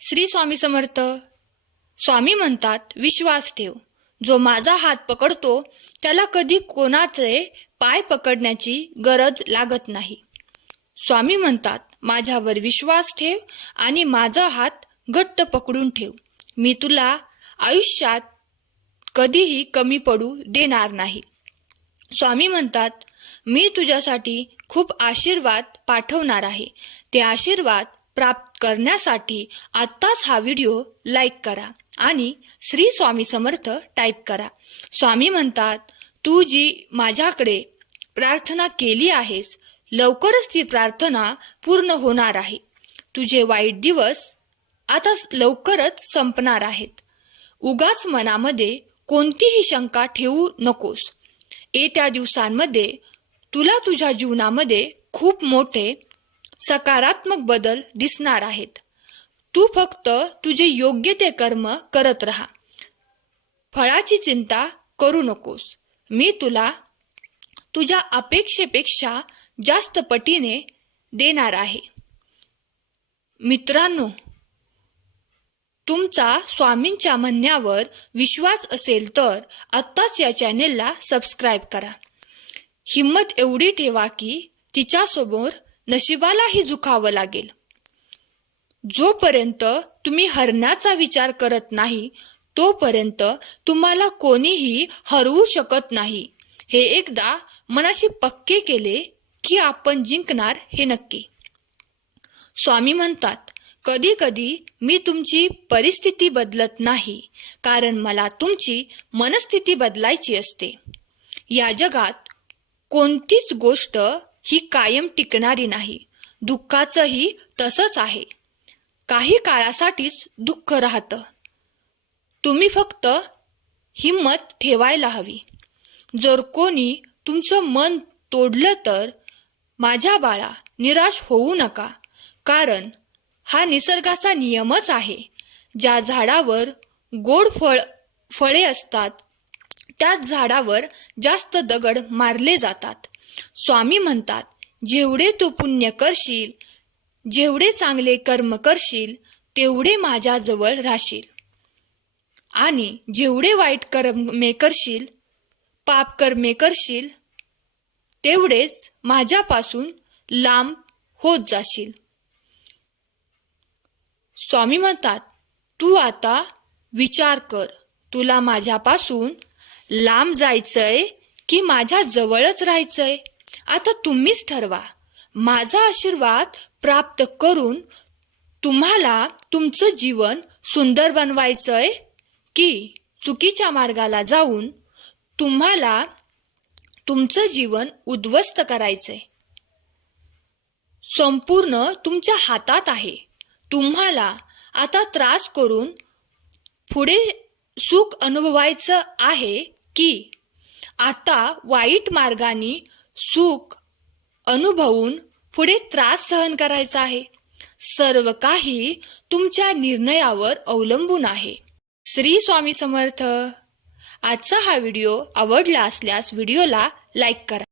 श्री स्वामी समर्थ. स्वामी म्हणतात विश्वास ठेव. जो माझा हात पकडतो त्याला कधी कोणाचे पाय पकडण्याची गरज लागत नाही. स्वामी म्हणतात माझ्यावर विश्वास ठेव आणि माझा हात घट्ट पकडून ठेव. मी तुला आयुष्यात कधीही कमी पडू देणार नाही. स्वामी म्हणतात मी तुझ्यासाठी खूप आशीर्वाद पाठवणार आहे. ते आशीर्वाद प्राप्त करण्यासाठी आत्ताच हा व्हिडिओ लाईक करा आणि श्री स्वामी समर्थ टाईप करा. स्वामी म्हणतात तू जी माझ्याकडे प्रार्थना केली आहेस लवकरच ती प्रार्थना पूर्ण होणार आहे. तुझे वाईट दिवस आता लवकरच संपणार आहेत. उगाच मनामध्ये कोणतीही शंका ठेवू नकोस. येत्या दिवसांमध्ये तुला तुझ्या जीवनामध्ये खूप मोठे सकारात्मक बदल दिसणार आहेत. तू फक्त तुझे योग्य ते कर्म करत राहा. फळाची चिंता करू नकोस. मी तुला तुझ्या अपेक्षेपेक्षा जास्त पटीने देणार आहे. मित्रांनो तुमचा स्वामींच्या म्हणण्यावर विश्वास असेल तर आत्ताच या चॅनेलला सबस्क्राईब करा. हिंमत एवढी ठेवा की तिच्यासमोर नशिबालाही झुकावं लागेल. जोपर्यंत तुम्ही हरण्याचा विचार करत नाही तोपर्यंत तुम्हाला कोणीही हरवू शकत नाही. हे एकदा मनाशी पक्के केले की आपण जिंकणार हे नक्की. स्वामी म्हणतात कधी कधी मी तुमची परिस्थिती बदलत नाही कारण मला तुमची मनस्थिती बदलायची असते. या जगात कोणतीच गोष्ट ही कायम टिकणारी नाही. दुःखाचंही तसंच आहे. काही काळासाठीच दुःख राहतं. तुम्ही फक्त हिंमत ठेवायला हवी. जर कोणी तुमचं मन तोडलं तर माझ्या बाळा निराश होऊ नका. कारण हा निसर्गाचा नियमच आहे. ज्या झाडावर गोड फळ फळे असतात त्याच झाडावर जास्त दगड मारले जातात. स्वामी म्हणतात जेवढे तू पुण्य करशील जेवढे चांगले कर्म करशील तेवढे माझ्याजवळ राहशील. आणि जेवढे वाईट कर्मे करशील पाप कर्मे करशील तेवढेच माझ्यापासून लांब होत जाशील. स्वामी म्हणतात तू आता विचार कर तुला माझ्यापासून लांब जायचंय की माझ्या जवळच राहायचंय? आता तुम्हीच ठरवा. माझा आशीर्वाद प्राप्त करून तुम्हाला तुमचं जीवन सुंदर बनवायचंय की चुकीच्या मार्गाला जाऊन तुम्हाला तुमचं जीवन उद्ध्वस्त करायचंय. संपूर्ण तुमच्या हातात आहे. तुम्हाला आता त्रास करून पुढे सुख अनुभवायचं आहे की आता वाईट मार्गाने सुख अनुभवून पुढे त्रास सहन करायचा आहे. सर्व काही तुमच्या निर्णयावर अवलंबून आहे. श्री स्वामी समर्थ. आजचा हा व्हिडिओ आवडला असल्यास व्हिडिओला लाईक करा.